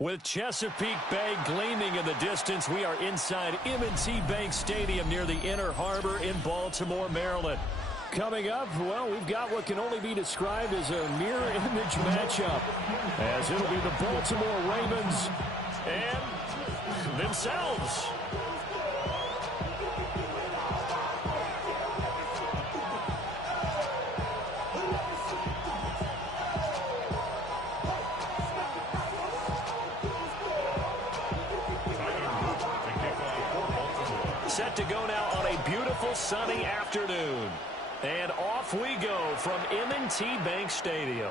With Chesapeake Bay gleaming in the distance, we are inside M&T Bank Stadium near the Inner Harbor in Baltimore, Maryland. Coming up, well, we've got what can only be described as a mirror image matchup, as it'll be the Baltimore Ravens and themselves. Set to go now on a beautiful sunny afternoon. And off we go from M&T Bank Stadium.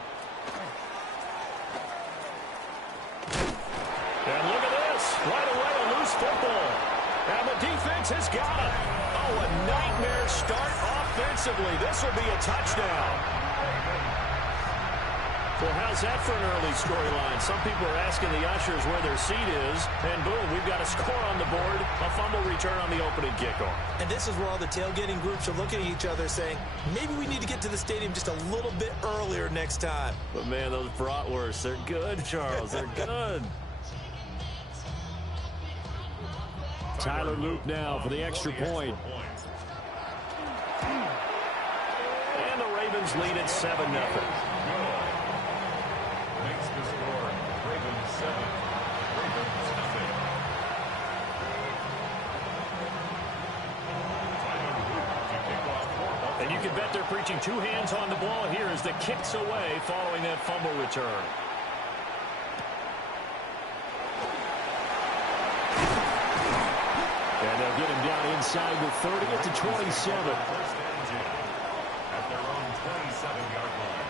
And look at this. Right away, a loose football. And the defense has got it. Oh, a nightmare start offensively. This will be a touchdown. Well, how's that for an early storyline? Some people are asking the ushers where their seat is, and boom, we've got a score on the board, a fumble return on the opening kickoff. And this is where all the tailgating groups are looking at each other saying, maybe we need to get to the stadium just a little bit earlier next time. But, man, those bratwursts, they're good, Charles. They're good. Tyler Luke now for the extra point. And the Ravens lead at 7-0. And you can bet they're preaching two hands on the ball here as the kick's away following that fumble return. And they'll get him down inside the 30 at the 27. At their own 27-yard line.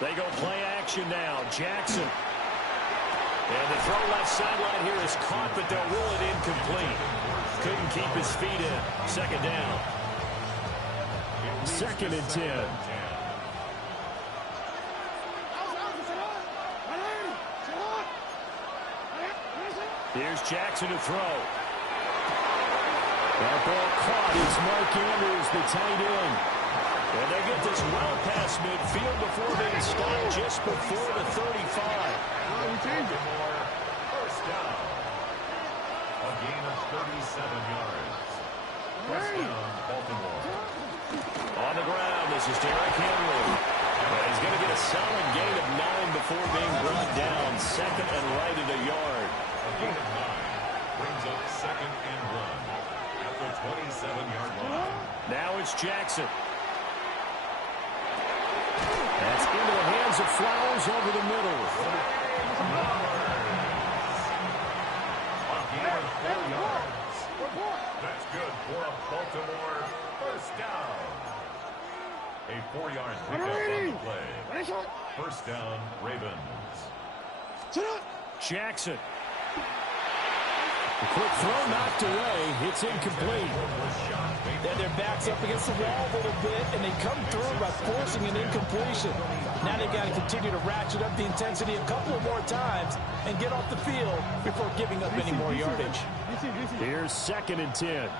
They go play action now. Jackson. And the throw left sideline here is caught, but they'll rule it incomplete. Couldn't keep his feet in. Second down. 2nd and 10. Here's Jackson to throw. That ball caught. It's Mark Andrews, the tight end. And they get this well past midfield before being stopped just before the 35. First down. A gain of 37 yards. First down, Baltimore. On the ground, this is Derrick Henry. And he's going to get a solid gain of 9 before being brought down. Second and right at a yard. A gain of 9 brings up 2nd and 1 at the 27-yard line. Now it's Jackson. That's into the hands of Flowers over the middle. A gain of 4 yards. That's good for a Baltimore first down. A 4-yard pickup on the play. First down, Ravens. Jackson. The quick throw knocked away. It's incomplete. Then their backs up against the wall a little bit, and they come through by forcing an incompletion. Now they've got to continue to ratchet up the intensity a couple of more times and get off the field before giving up any more yardage. Here's 2nd and 10.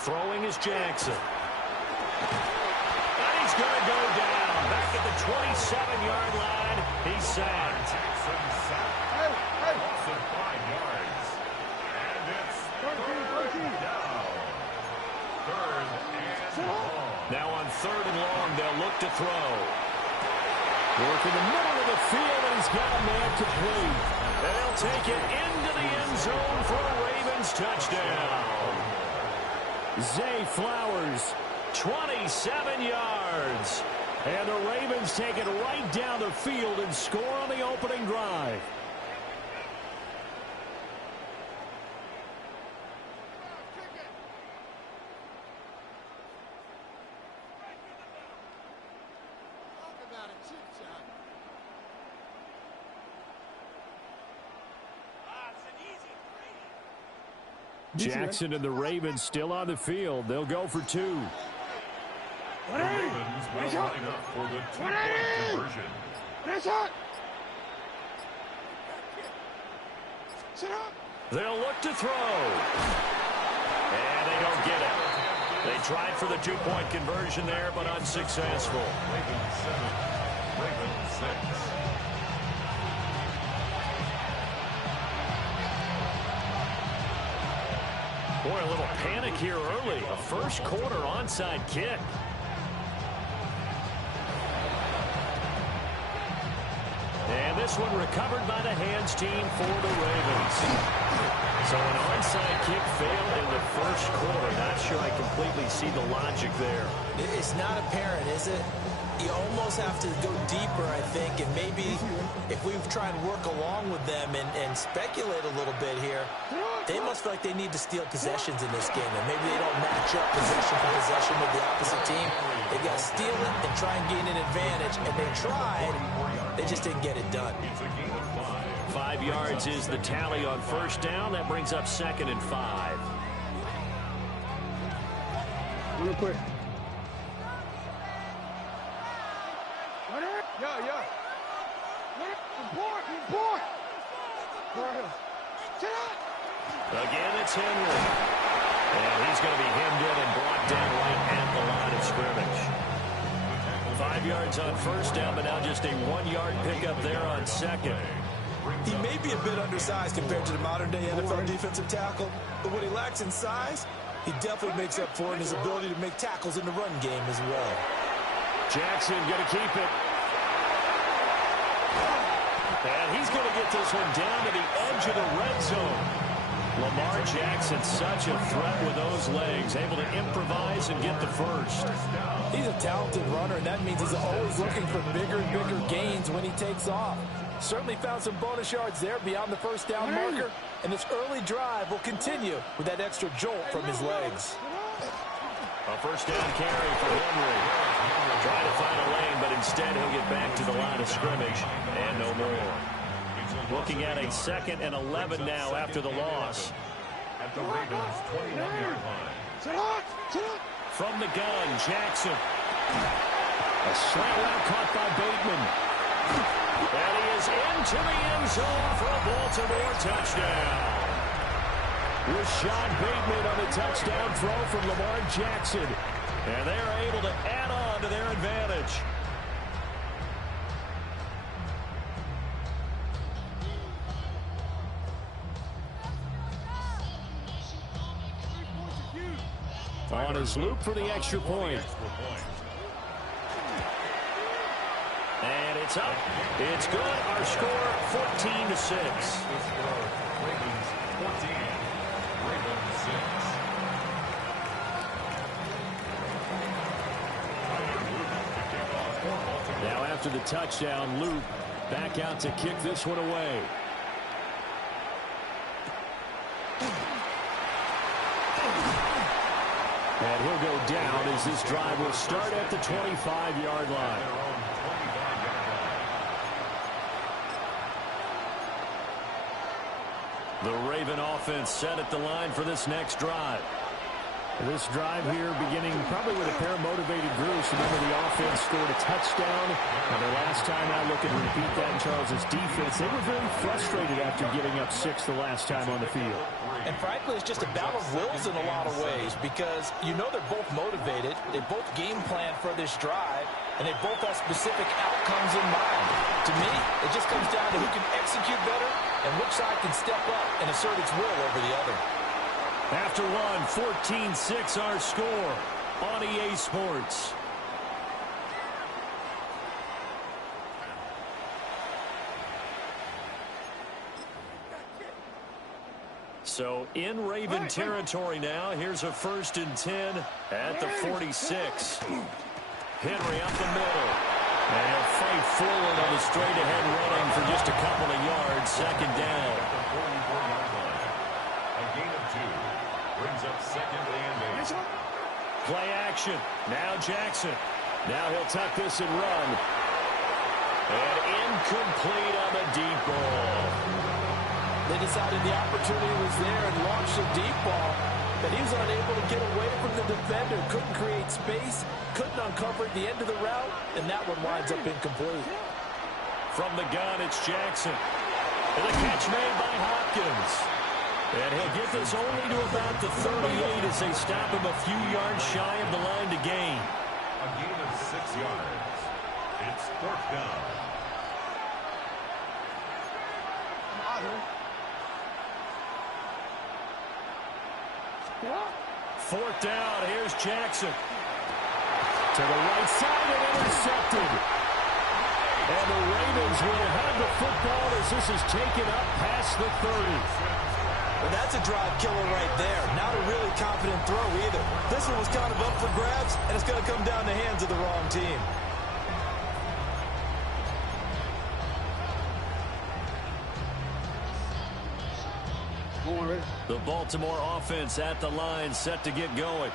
Throwing is Jackson. And he's going to go down. Back at the 27-yard line. He's sacked. Jackson sacked. Loss of 5 yards. And it's third down. Third and long. Now on 3rd and long, they'll look to throw. Work in the middle of the field, and he's got a man complete. And they'll take it into the end zone for a Ravens touchdown. Zay Flowers, 27 yards. And the Ravens take it right down the field and score on the opening drive. Jackson and the Ravens still on the field. They'll go for 2. The Ravens will line up for the two-point conversion. They'll look to throw. And they don't get it. They tried for the two-point conversion there, but unsuccessful. Ravens 7, Ravens 6. Boy, a little panic here early. A first quarter onside kick. And this one recovered by the hands team for the Ravens. So an onside kick failed in the first quarter. Not sure I completely see the logic there. It's not apparent, is it? You almost have to go deeper, I think, and maybe if we try and work along with them and speculate a little bit here, they must feel like they need to steal possessions in this game, and maybe they don't match up possession for possession with the opposite team. They got to steal it and try and gain an advantage, and they tried. They just didn't get it done. 5 yards is the tally on first down. That brings up 2nd and 5. Real quick. Yeah. Report. Again, it's Henry. And he's going to be hemmed in and brought down right at the line of scrimmage. 5 yards on first down, but now just a 1-yard pickup there on second. He may be a bit undersized compared to the modern-day NFL defensive tackle, but what he lacks in size, he definitely makes up for in his ability to make tackles in the run game as well. Jackson going to keep it. And he's going to get this one down to the edge of the red zone. Lamar Jackson, such a threat with those legs, able to improvise and get the first. He's a talented runner, and that means he's always looking for bigger and bigger gains when he takes off. Certainly found some bonus yards there beyond the first down marker, and this early drive will continue with that extra jolt from his legs. A first down carry for Henry. Trying to find a lane, but instead he'll get back to the line of scrimmage and no more. Looking at a 2nd and 11 now after the loss. At the Ravens 21-yard line. From the gun, Jackson. A slant route caught by Bateman. And he is into the end zone for a Baltimore touchdown. Rashad Bateman on the touchdown throw from Lamar Jackson. And they're able to add on to their advantage. On his loop for the extra point. And it's up. It's good. Our score 14-6. Ravens 14, Ravens 6. Now after the touchdown, Loop back out to kick this one away. And he'll go down as this drive will start at the 25-yard line. The Raven offense set at the line for this next drive. This drive here beginning probably with a pair of motivated groups. Remember, the offense scored a touchdown. And the last time I look at repeat that in Charles' defense, they were very frustrated after giving up 6 the last time on the field. And frankly, it's just a battle of wills in a lot of ways because you know they're both motivated. They both game plan for this drive, and they both have specific outcomes in mind. To me, it just comes down to who can execute better and which side can step up and assert its will over the other. After one, 14-6 our score on EA Sports. So in Raven territory now. Here's a 1st and 10 at the 46. Henry up the middle. And he'll fight forward on the straight-ahead running for just a couple of yards. 2nd down. A gain of 2. Brings up 2nd and 8. Play action. Now Jackson. Now he'll tuck this and run. And incomplete on the deep ball. They decided the opportunity was there and launched a deep ball. and he was unable to get away from the defender, couldn't create space, couldn't uncover the end of the route, and that one winds up incomplete. From the gun, it's Jackson. And the catch made by Hopkins. And he'll get this only to about the 38 as they stop him a few yards shy of the line to gain. A gain of 6 yards. It's fourth down. Fourth down, here's Jackson. To the right side and intercepted. And the Ravens will have the football as this is taken up past the 30. Well, that's a drive killer right there. Not a really confident throw either. This one was kind of up for grabs, and it's going to come down the hands of the wrong team. The Baltimore offense at the line, set to get going.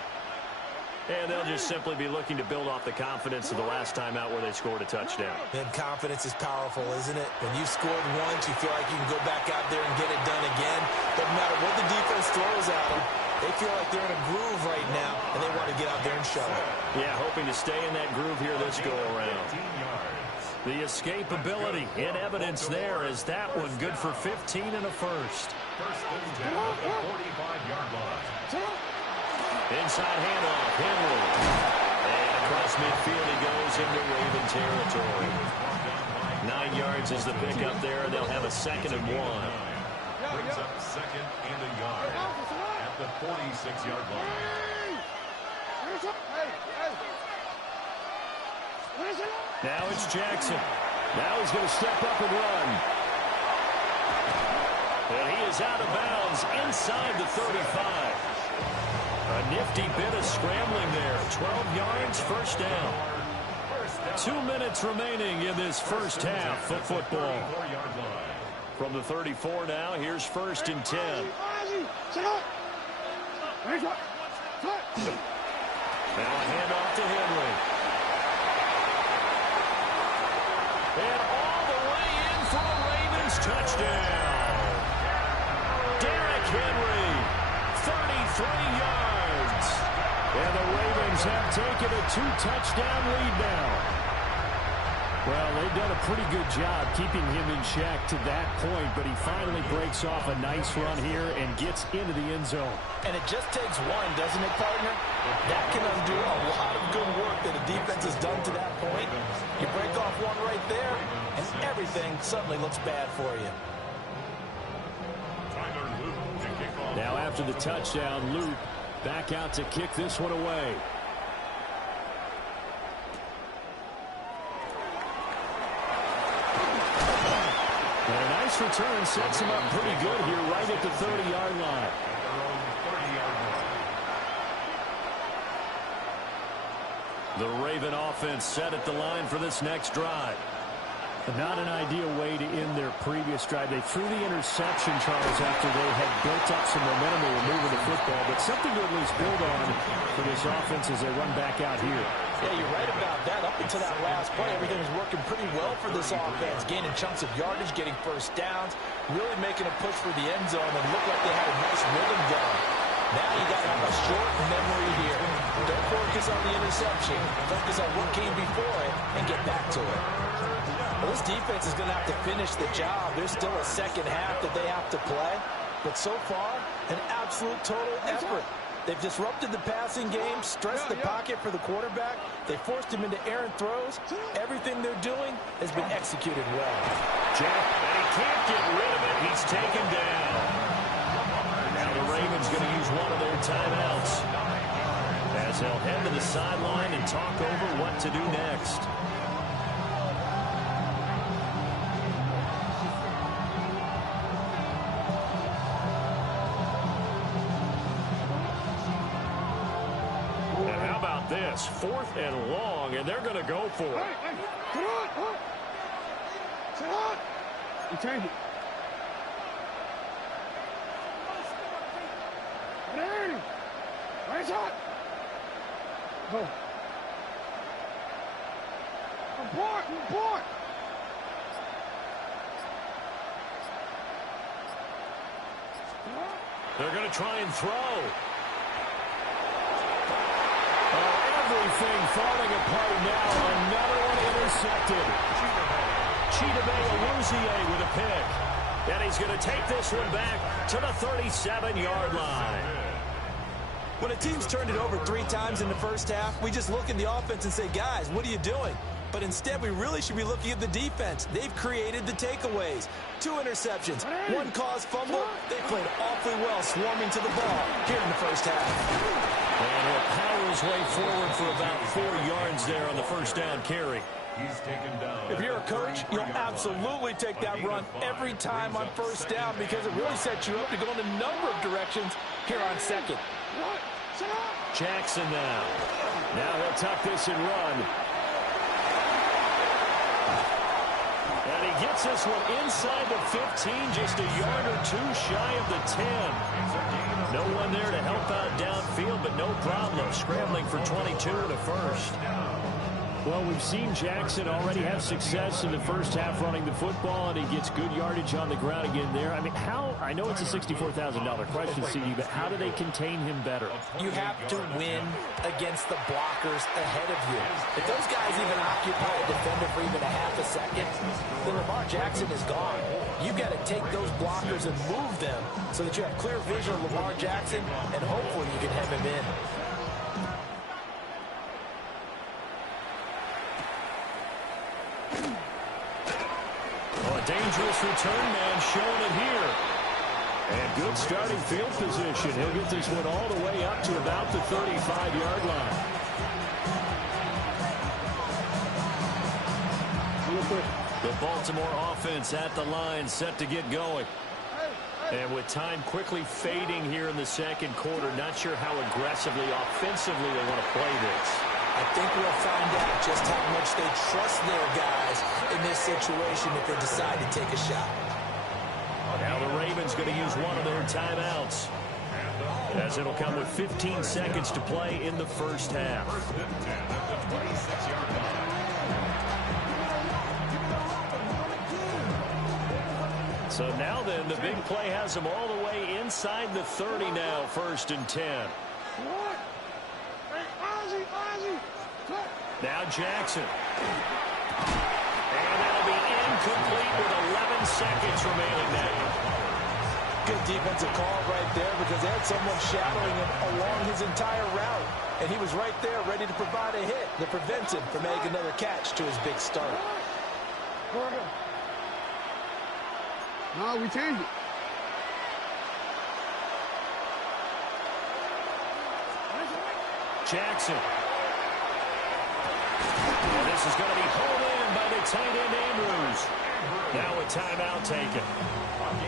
And they'll just simply be looking to build off the confidence of the last time out where they scored a touchdown. And confidence is powerful, isn't it? When you scored once, you feel like you can go back out there and get it done again. Doesn't matter what the defense throws at them. They feel like they're in a groove right now, and they want to get out there and show it. Yeah, hoping to stay in that groove here this go-around. The escapability in evidence there as that one good for 15 and a first. First and 10 at the 45-yard line. Inside handoff, Henry. And across midfield he goes into Raven territory. 9 yards is the pickup there, and they'll have a second and 1. Brings up second and a yard at the 46-yard line. Now it's Jackson. Now he's going to step up and run. And he is out of bounds inside the 35. A nifty bit of scrambling there. 12 yards, first down. 2 minutes remaining in this first half of football. From the 34 now, here's first and 10. Now a handoff to Henry. And all the way in for a Ravens touchdown. Derrick Henry, 33 yards. And the Ravens have taken a 2-touchdown lead now. Well, they've done a pretty good job keeping him in check to that point, but he finally breaks off a nice run here and gets into the end zone. And it just takes one, doesn't it, partner? That can undo a lot of good work that a defense has done to that point. You break off one right there, and everything suddenly looks bad for you. Now after the touchdown, Luke back out to kick this one away. And a nice return sets him up pretty good here right at the 30-yard line. The Raven offense set at the line for this next drive. Not an ideal way to end their previous drive. They threw the interception, Charles, after they had built up some momentum and were moving the football, but something to at least build on for this offense as they run back out here. Yeah, you're right about that. Up until that last play, everything was working pretty well for this offense, gaining chunks of yardage, getting first downs, really making a push for the end zone, and looked like they had a nice rhythm going. Now you got to have a short memory here. Don't focus on the interception. Focus on what came before it and get back to it. Well, this defense is going to have to finish the job. There's still a second half that they have to play. But so far, an absolute total effort. They've disrupted the passing game, stressed the pocket for the quarterback. They forced him into errant throws. Everything they're doing has been executed well. Jack, and he can't get rid of it. He's taken down. Now the Ravens going to use one of their timeouts as they'll head to the sideline and talk over what to do next. This 4th and long, and they're going to go for it. You change it. Right shot. Go. Report. They're going to try and throw. Everything falling apart now. Another one intercepted. Chidobe with a pick. And he's going to take this one back to the 37-yard line. When a team's turned it over 3 times in the first half, we just look at the offense and say, guys, what are you doing? But instead, we really should be looking at the defense. They've created the takeaways. 2 interceptions, 1 caused fumble. They played awfully well swarming to the ball here in the first half. And he'll power his way forward for about 4 yards there on the first down carry. He's taken down. If you're a coach, you'll absolutely take that run every time on first down because it really sets you up to go in a number of directions here on second. Jackson now. Now he'll tuck this and run. And he gets this one inside the 15, just a yard or 2 shy of the 10. No one there to help out downfield, but no problem. Scrambling for 22 in the first. Well, we've seen Jackson already have success in the first half running the football, and he gets good yardage on the ground again there. I mean, I know it's a $64,000 question, CD, but how do they contain him better? You have to win against the blockers ahead of you. If those guys even occupy a defender for even a half a second, then Lamar Jackson is gone. You've got to take those blockers and move them so that you have clear vision of Lamar Jackson, and hopefully you can hem him in. Dangerous return man showing it here. And good starting field position. He'll get this one all the way up to about the 35-yard line. The Baltimore offense at the line, set to get going. And with time quickly fading here in the second quarter, not sure how aggressively, offensively they want to play this. I think we'll find out just how much they trust their guys in this situation if they decide to take a shot. Now the Ravens going to use one of their timeouts, as it'll come with 15 seconds to play in the first half. So now then, the big play has them all the way inside the 30 now, 1st and 10. Now Jackson. And that'll be incomplete with 11 seconds remaining now. Good defensive call right there because they had someone shadowing him along his entire route. And he was right there ready to provide a hit that prevents him from making another catch to his big start. No, we changed it. Jackson. And this is going to be pulled in by the tight end Andrews. Now a timeout taken.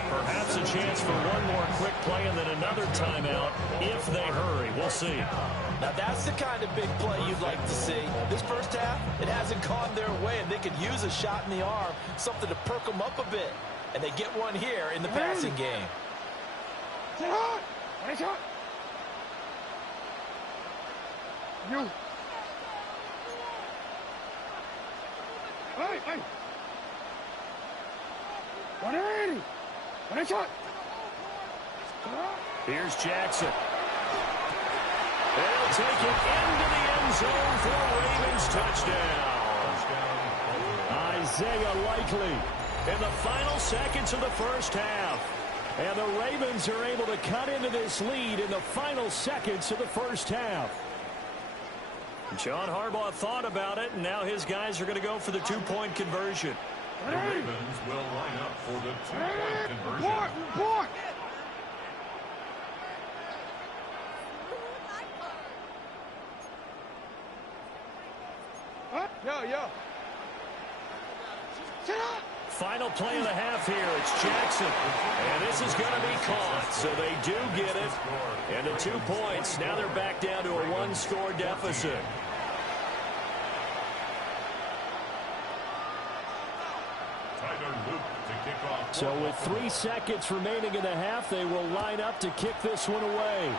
Perhaps a chance for one more quick play and then another timeout if they hurry. We'll see. Now that's the kind of big play you'd like to see. This first half, it hasn't gone their way, and they could use a shot in the arm, something to perk them up a bit. And they get one here in the passing game. Nice shot. You. Hey. 180. Nice shot. Here's Jackson. They'll take it into the end zone for a Ravens touchdown. Isaiah Likely in the final seconds of the first half. And the Ravens are able to cut into this lead in the final seconds of the first half. John Harbaugh thought about it, and now his guys are going to go for the two-point conversion. The Ravens will line up for the two-point conversion. Report. Yo. Final play of the half here. It's Jackson. And this is going to be caught. So they do get it. And the 2 points. Now they're back down to a one-score deficit. So with 3 seconds remaining in the half, they will line up to kick this one away.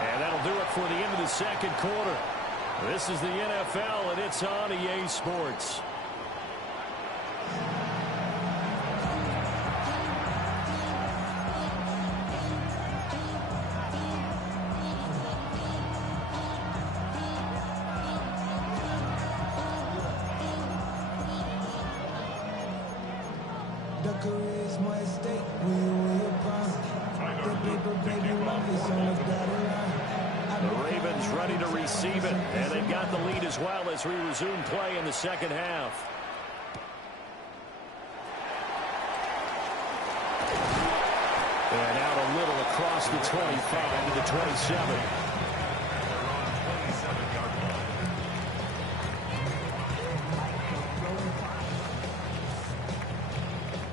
And that'll do it for the end of the second quarter. This is the NFL, and it's on EA Sports. career's more at stake. We promise. The paper, baby, money, so let's dot it line. The Ravens ready to receive it, and they've got the lead as well as we resume play in the second half. And out a little across the 25 to the 27.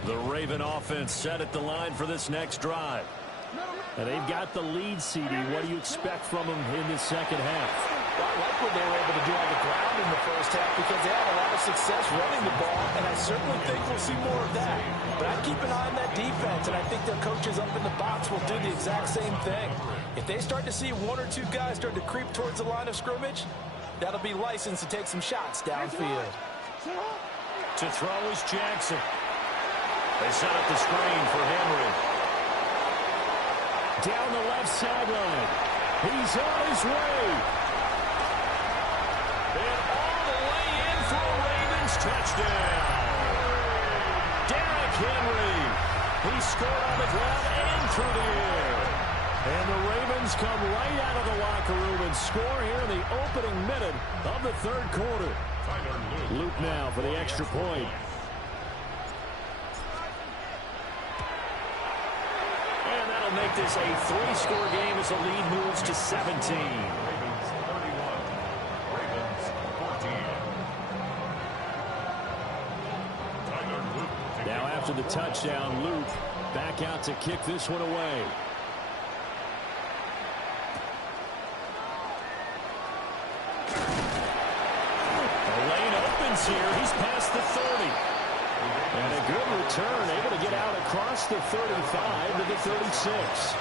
The Raven offense set at the line for this next drive. And they've got the lead, CD. What do you expect from them in the second half? Well, I like what they were able to do on the ground in the first half because they had a lot of success running the ball, and I certainly think we'll see more of that. But I keep an eye on that defense, and I think their coaches up in the box will do the exact same thing. If they start to see one or two guys start to creep towards the line of scrimmage, that'll be licensed to take some shots downfield. To throw is Jackson. They set up the screen for Henry. Down the left sideline. He's on his way. And all the way in for a Ravens touchdown. Derrick Henry. He scored on the ground and through the air. And the Ravens come right out of the locker room and score here in the opening minute of the third quarter. Luke now for the extra point. Make this a three-score game as the lead moves to 17. Ravens 31, Ravens 14. Now after the touchdown, Luke back out to kick this one away. The lane opens here. He's past the 30. And a good return, able to get out across the 35 to the 36.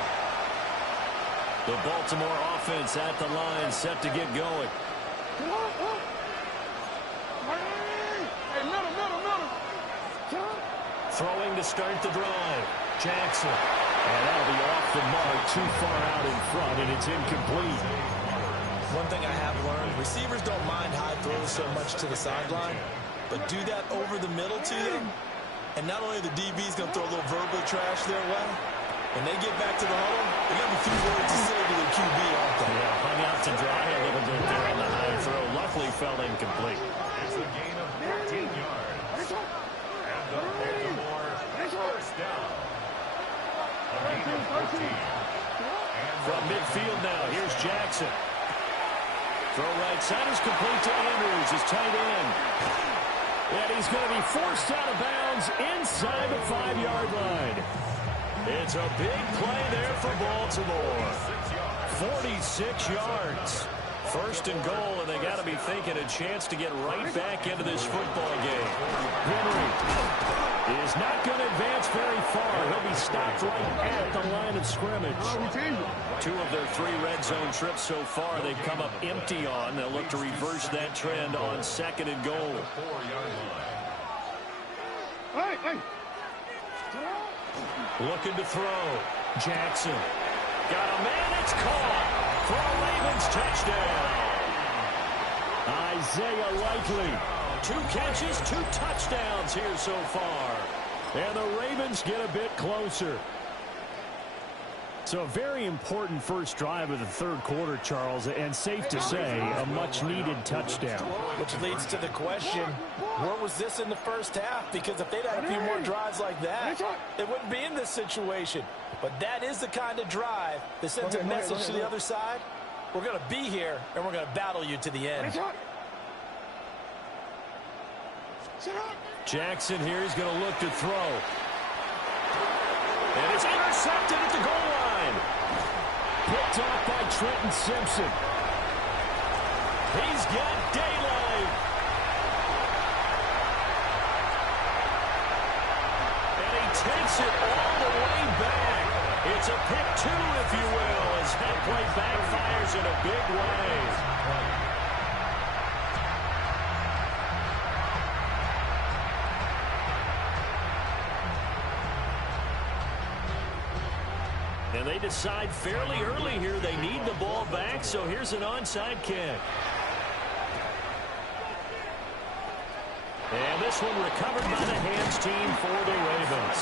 The Baltimore offense at the line, set to get going. Throwing to start the drive. Jackson. And that'll be off the mark, too far out in front, and it's incomplete. One thing I have learned, receivers don't mind high throws so much to the sideline, but do that over the middle to them, and not only the DB's going to throw a little verbal trash their way, when they get back to the huddle, they got a few words to say to their QB, aren't they? Yeah, hung out to dry a little bit there on the high throw. Luckily fell incomplete. It's a gain of 13 yards. And the Baltimore first down. A gain of 14. From midfield now, here's Jackson. Throw right side is complete to Andrews, his tight end. And he's going to be forced out of bounds inside the 5-yard line. It's a big play there for Baltimore. 46 yards. First and goal, and they got to be thinking a chance to get right back into this football game. Henry is not going to advance very far. He'll be stopped right at the line of scrimmage. 2 of their 3 red zone trips so far they've come up empty on. They'll look to reverse that trend on second and goal. Looking to throw. Jackson. Got a man. It's caught for a Ravens touchdown. Isaiah Likely. 2 catches, 2 touchdowns here so far. And the Ravens get a bit closer. So a very important first drive of the third quarter, Charles, and safe to say, a much-needed touchdown. Which leads to the question, where was this in the first half? Because if they'd had a few more drives like that, they wouldn't be in this situation. But that is the kind of drive that sends a message to the other side. We're going to be here, and we're going to battle you to the end. Jackson here is going to look to throw. And it's intercepted at the goal line. Picked off by Trenton Simpson. He's got daylight. And he takes it all the way back. It's a pick 2, if you will, as that play backfires in a big way. And they decide fairly early here they need the ball back, so here's an onside kick. And this one recovered by the hands team for the Ravens.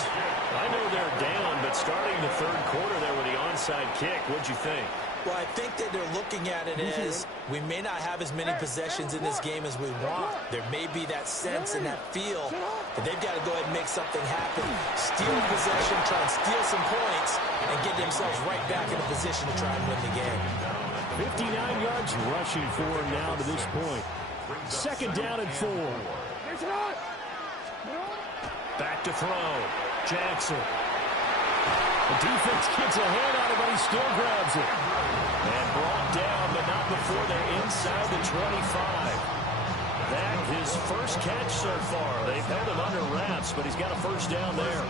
I know they're down, but starting the third quarter there with the onside kick, what'd you think? Well, I think that they're looking at it as we may not have as many possessions in this game as we want. There may be that sense and that feel that they've got to go ahead and make something happen. Steal possession, try and steal some points, and get themselves right back in a position to try and win the game. 59 yards rushing for him now to this point. Second down and 4. Back to throw. Jackson. The defense gets a hand on it, but he still grabs it. And brought down, but not before they're inside the 25. That his first catch so far. They've held him under wraps, but he's got a first down there.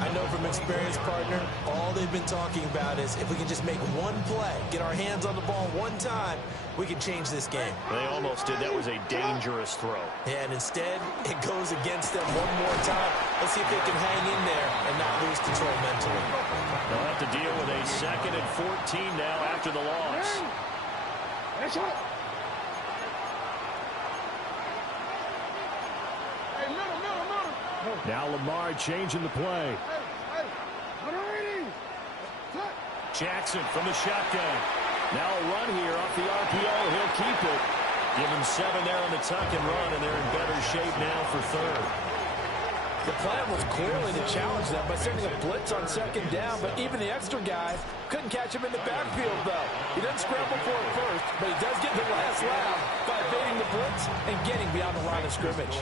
I know from experience, partner, all they've been talking about is if we can just make one play, get our hands on the ball one time, we can change this game. They almost did. That was a dangerous throw. Yeah, and instead, it goes against them one more time. Let's see if they can hang in there and not lose control mentally. They'll have to deal with a 2nd and 14 now after the loss. Now Lamar changing the play. Jackson from the shotgun. Now a run here off the RPO. He'll keep it. Give him 7 there on the tuck and run, and they're in better shape now for third. The plan was clearly to challenge them by sending a blitz on 2nd down, but even the extra guy couldn't catch him in the backfield, though. He doesn't scramble for it first, but he does get the last laugh by evading the blitz and getting beyond the line of scrimmage.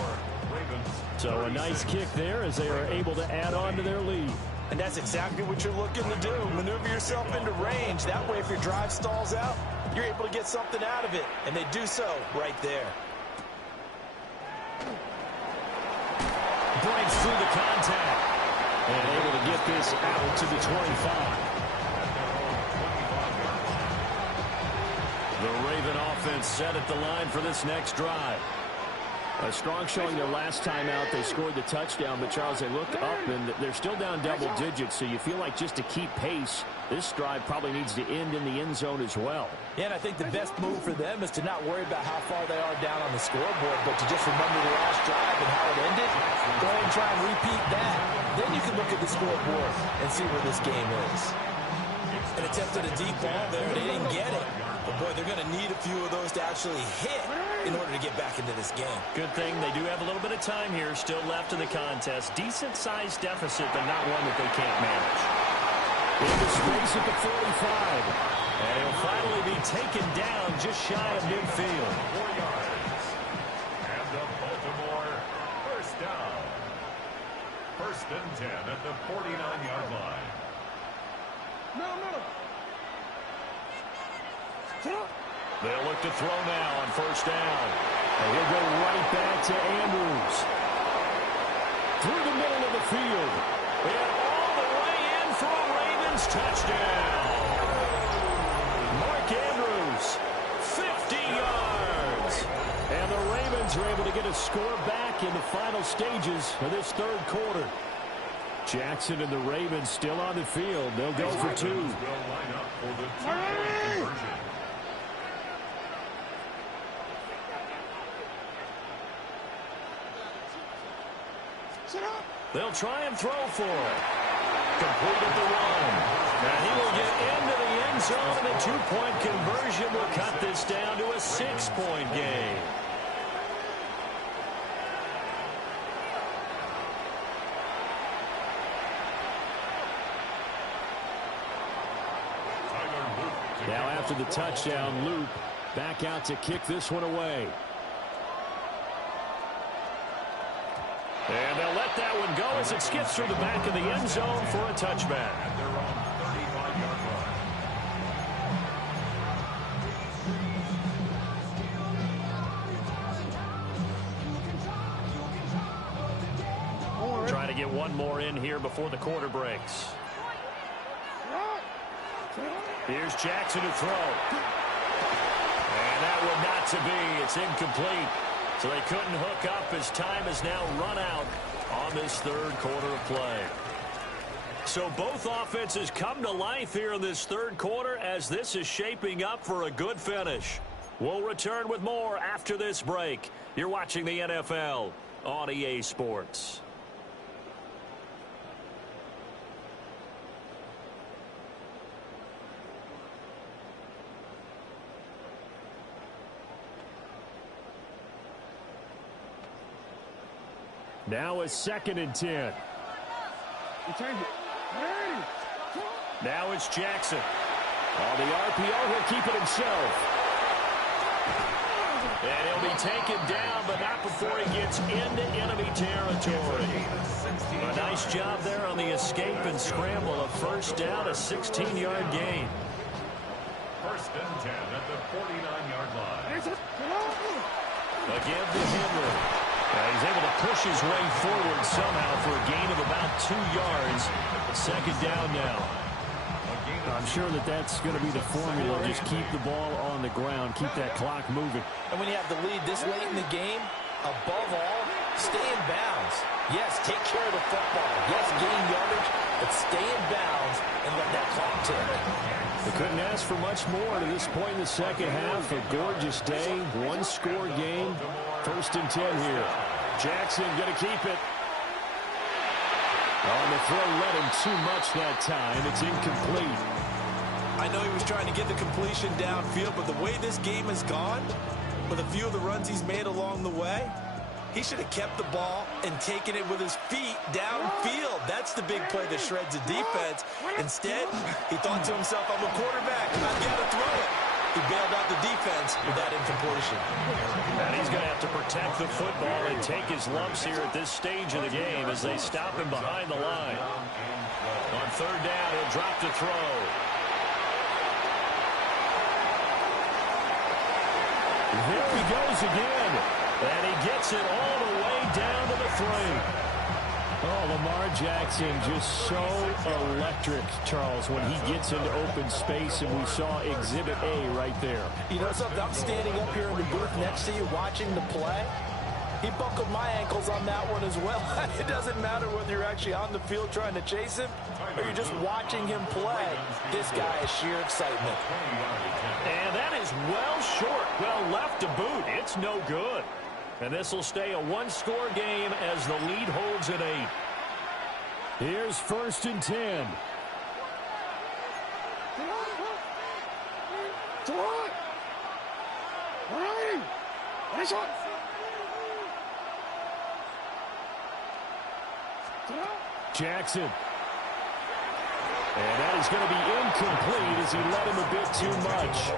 So a nice kick there as they are able to add on to their lead. And that's exactly what you're looking to do. Maneuver yourself into range. That way, if your drive stalls out, you're able to get something out of it. And they do so right there. Breaks through the contact. And able to get this out to the 25. The Raven offense set at the line for this next drive. A strong showing their last time out. They scored the touchdown, but, Charles, they looked up, and they're still down double digits, so you feel like just to keep pace, this drive probably needs to end in the end zone as well. Yeah, and I think the best move for them is to not worry about how far they are down on the scoreboard, but to just remember the last drive and how it ended. Go ahead and try and repeat that. Then you can look at the scoreboard and see where this game is. And attempted a deep ball there. They didn't get it. But, boy, they're going to need a few of those to actually hit in order to get back into this game. Good thing they do have a little bit of time here still left in the contest. Decent-sized deficit, but not one that they can't manage. Into space at the 45. And he'll finally be taken down just shy of midfield. 4 yards. And the Baltimore first down. 1st and 10 at the 49-yard line. They'll look to throw now on 1st down. And he'll go right back to Andrews. Through the middle of the field. And all the way in for a Ravens touchdown. Mark Andrews, 50 yards. And the Ravens are able to get a score back in the final stages of this third quarter. Jackson and the Ravens still on the field. They'll go for 2. Will line up for the 2-point conversion. They'll try and throw for it. Completed the run. And he will get into the end zone, and the 2-point conversion will cut this down to a 6-point game. Now after the touchdown, Luke back out to kick this one away. And they'll let that one go as it skips through the back of the end zone for a touchback. At their own 35-yard line. Trying to get one more in here before the quarter breaks. Here's Jackson to throw. And that one not to be. It's incomplete. So they couldn't hook up as time has now run out on this third quarter of play. So both offenses come to life here in this third quarter as this is shaping up for a good finish. We'll return with more after this break. You're watching the NFL on EA Sports. Now it's 2nd and 10. Now it's Jackson. On the RPO, he'll keep it himself. And he'll be taken down, but not before he gets into enemy territory. A nice job there on the escape and scramble. A first down, a 16-yard gain. 1st and 10 at the 49-yard line. Again to Henry. He's able to push his way forward somehow for a gain of about 2 yards. 2nd down now. I'm sure that's going to be the formula. Just keep the ball on the ground. Keep that clock moving. And when you have the lead this late in the game, above all, stay in bounds. Yes, take care of the football. Yes, gain yardage, but stay in bounds and let that clock tick. They couldn't ask for much more to this point in the second half. A gorgeous day, one-score game. 1st and 10 here. Jackson going to keep it. On the throw, led him too much that time. It's incomplete. I know he was trying to get the completion downfield, but the way this game has gone, with a few of the runs he's made along the way, he should have kept the ball and taken it with his feet downfield. That's the big play that shreds the defense. Instead, he thought to himself, I'm a quarterback. I've got to throw it. He bailed out the defense with that incompletion. And he's going to have to protect the football and take his lumps here at this stage of the game as they stop him behind the line. On 3rd down, he'll drop to throw. There he goes again. And he gets it all the way down to the 3. Oh, Lamar Jackson just so electric, Charles, when he gets into open space, and we saw Exhibit A right there. You know something? I'm standing up here in the booth next to you watching the play. He buckled my ankles on that one as well. It doesn't matter whether you're actually on the field trying to chase him or you're just watching him play. This guy is sheer excitement. And that is well short, well left to boot. It's no good. And this will stay a one-score game as the lead holds at 8. Here's 1st and 10. Jackson. And that is going to be incomplete as he led him a bit too much.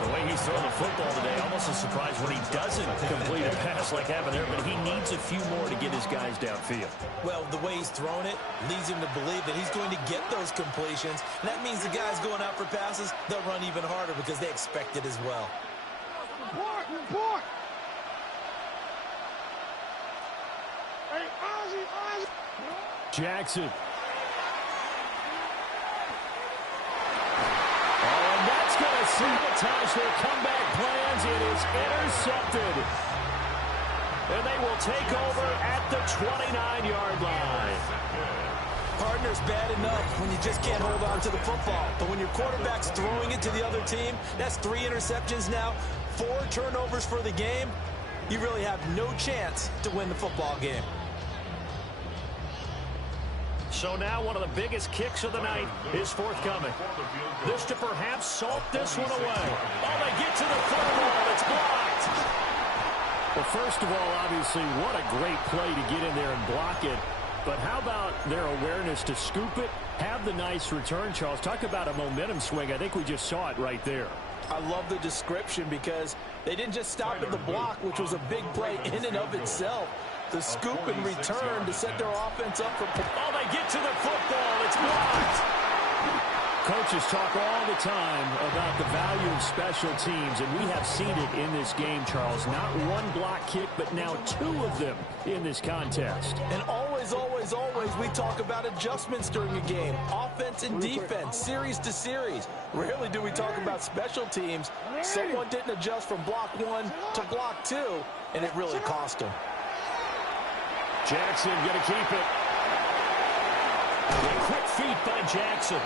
The way he's throwing the football today, almost a surprise when he doesn't complete a pass like happened there, but he needs a few more to get his guys downfield. Well, the way he's thrown it leads him to believe that he's going to get those completions. And that means the guys going out for passes, they'll run even harder because they expect it as well. Report! Hey, Ozzy! Jackson. Sabotage their comeback plans. It is intercepted. And they will take over at the 29-yard line. Partner's bad enough when you just can't hold on to the football. But when your quarterback's throwing it to the other team, that's 3 interceptions now, 4 turnovers for the game. You really have no chance to win the football game. So now one of the biggest kicks of the night is forthcoming. This to perhaps salt this one away. Oh, they get to the football. It's blocked. Well, first of all, obviously, what a great play to get in there and block it. But how about their awareness to scoop it, have the nice return, Charles? Talk about a momentum swing. I think we just saw it right there. I love the description because they didn't just stop at the block, which was a big play in and of itself. The scoop and return to set their offense up for... Oh, they get to the football. It's blocked. Coaches talk all the time about the value of special teams, and we have seen it in this game, Charles. Not one block kick, but now 2 of them in this contest. And always, always, always, we talk about adjustments during a game. Offense and defense, series to series. Rarely do we talk about special teams. Someone didn't adjust from block 1 to block 2, and it really cost them. Jackson going to keep it. A quick feet by Jackson.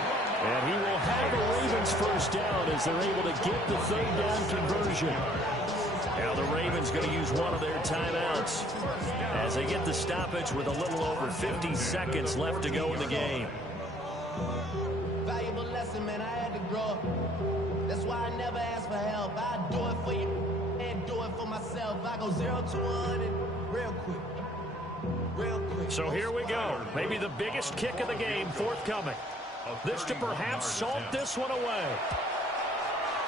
And he will have the Ravens first down as they're able to get the 3rd down conversion. Now the Ravens going to use one of their timeouts as they get the stoppage with a little over 50 seconds left to go in the game. Valuable lesson, man. I had to grow up. That's why I never ask for help. I do it for you and do it for myself. I go 0 to 100 real quick. Real quick. So here we go. Maybe the biggest kick of the game forthcoming. This to perhaps salt this one away.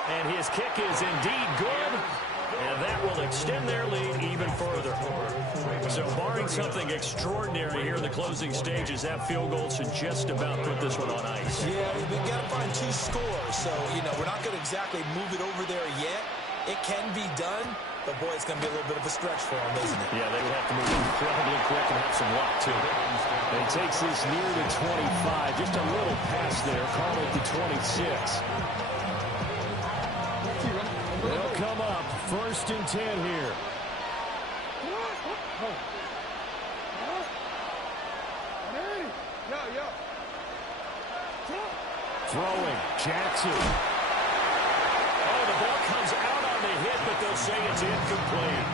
And his kick is indeed good. And that will extend their lead even further. So barring something extraordinary here in the closing stages, that field goal should just about put this one on ice. Yeah, we've got to find 2 scores. So, we're not going to exactly move it over there yet. It can be done, but, boy, it's going to be a little bit of a stretch for them, isn't it? Yeah, they would have to move incredibly quick and have some luck, too. And he takes this near the 25. Just a little pass there. Call it the 26. They'll come up. 1st and 10 here. Throwing. Jackson. Oh, the ball comes out on the hit, but they'll say it's incomplete.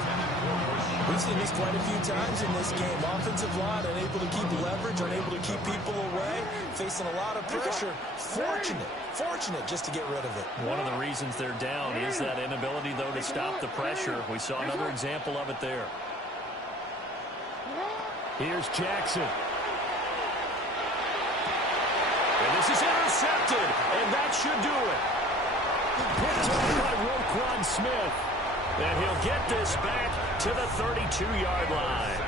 We've seen this quite a few times in this game. Offensive line unable to keep leverage, unable to keep people away, facing a lot of pressure. Fortunate just to get rid of it. One of the reasons they're down is that inability, though, to stop the pressure. We saw another example of it there. Here's Jackson. And this is intercepted, and that should do it. Picked up by Roquan Smith. And he'll get this back to the 32-yard line.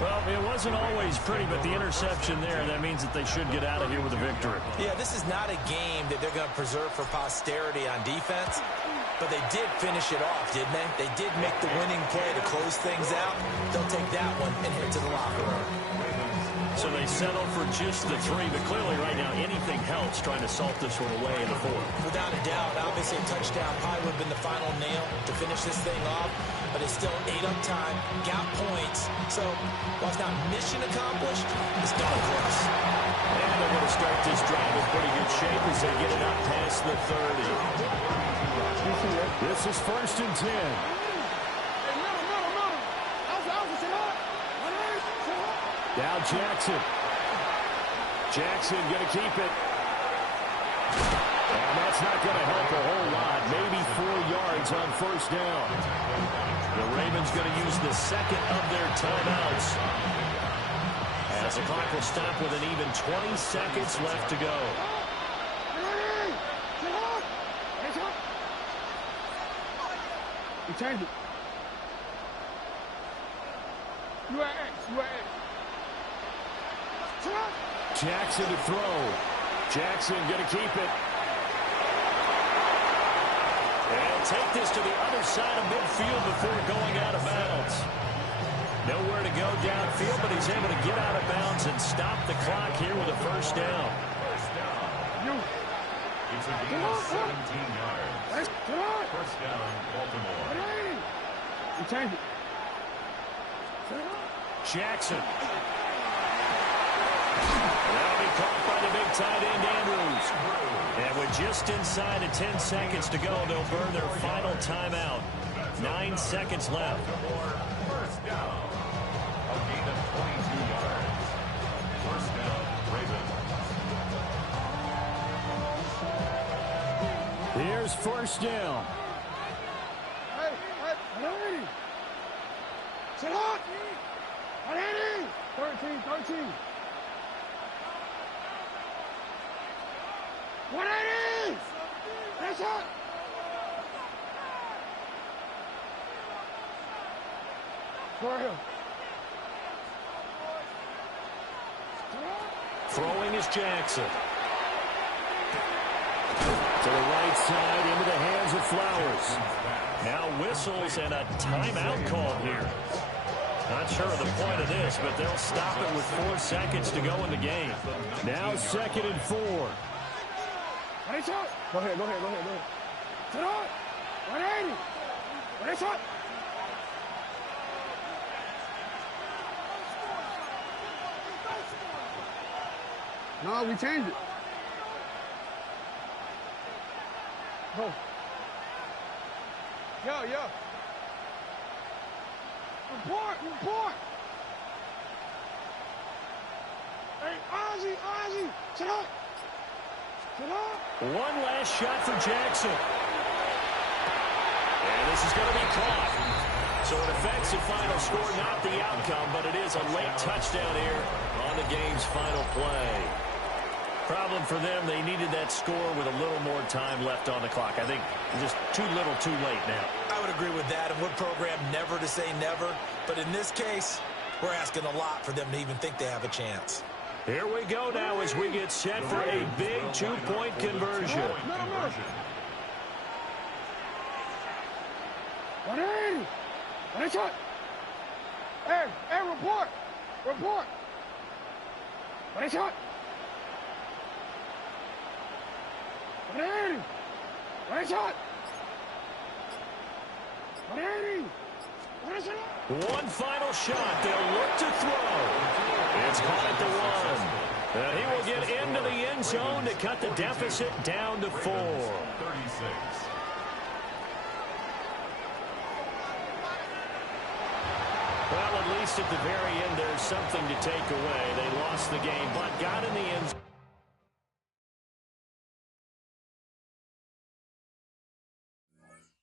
Well, it wasn't always pretty, but the interception there, that means that they should get out of here with a victory. Yeah, this is not a game that they're going to preserve for posterity on defense, but they did finish it off, didn't they? They did make the winning play to close things out. They'll take that one and head to the locker room. So they settle for just the 3, but clearly right now anything helps trying to salt this one away in the 4th. Without a doubt, obviously a touchdown probably would have been the final nail to finish this thing off, but it's still 8 up time, got points. So while it's not mission accomplished, it's darn close. And they're going to start this drive in pretty good shape as they get it up past the 30. This is 1st and 10. Now Jackson. Jackson going to keep it. And that's not going to help a whole lot. Maybe 4 yards on 1st down. The Ravens going to use the 2nd of their timeouts. As the clock will stop with an even 20 seconds left to go. You changed it. You at X. You at X. Jackson to throw. Jackson going to keep it. And take this to the other side of midfield before going out of bounds. Nowhere to go downfield, but he's able to get out of bounds and stop the clock here with a 1st down. It's a gain of 17 yards. 1st down, Baltimore. You changed it. Jackson. That'll be caught by the big tight end, Andrews. And with just inside of 10 seconds to go, they'll burn their final timeout. 9 seconds left. 1st down. A gain of 22 yards. 1st down, Ravens. Here's 1st down. Hey, sit up. 13. 180! That's it! Go ahead. Throwing is Jackson. To the right side, into the hands of Flowers. Now whistles and a timeout call here. Not sure of the point of this, but they'll stop it with 4 seconds to go in the game. Now 2nd and 4. Go ahead. Sit up. 180. That's it. No, we changed it. Go. Yo. Report. Hey, Ozzy, sit up. One last shot for Jackson. And this is going to be caught. So an offensive final score, not the outcome, but it is a late touchdown here on the game's final play. Problem for them, they needed that score with a little more time left on the clock. I think just too little, too late now. I would agree with that, and we're programmed never to say never. But in this case, we're asking a lot for them to even think they have a chance. Here we go now as we get set for a big two-point conversion. 180. One shot. Hey, report. One shot. 180. One shot. 180. One final shot. They'll look to throw. It's caught at the 1. He will get into the end zone to cut the deficit down to 4. 36. Well, at least at the very end, there's something to take away. They lost the game, but got in the end zone.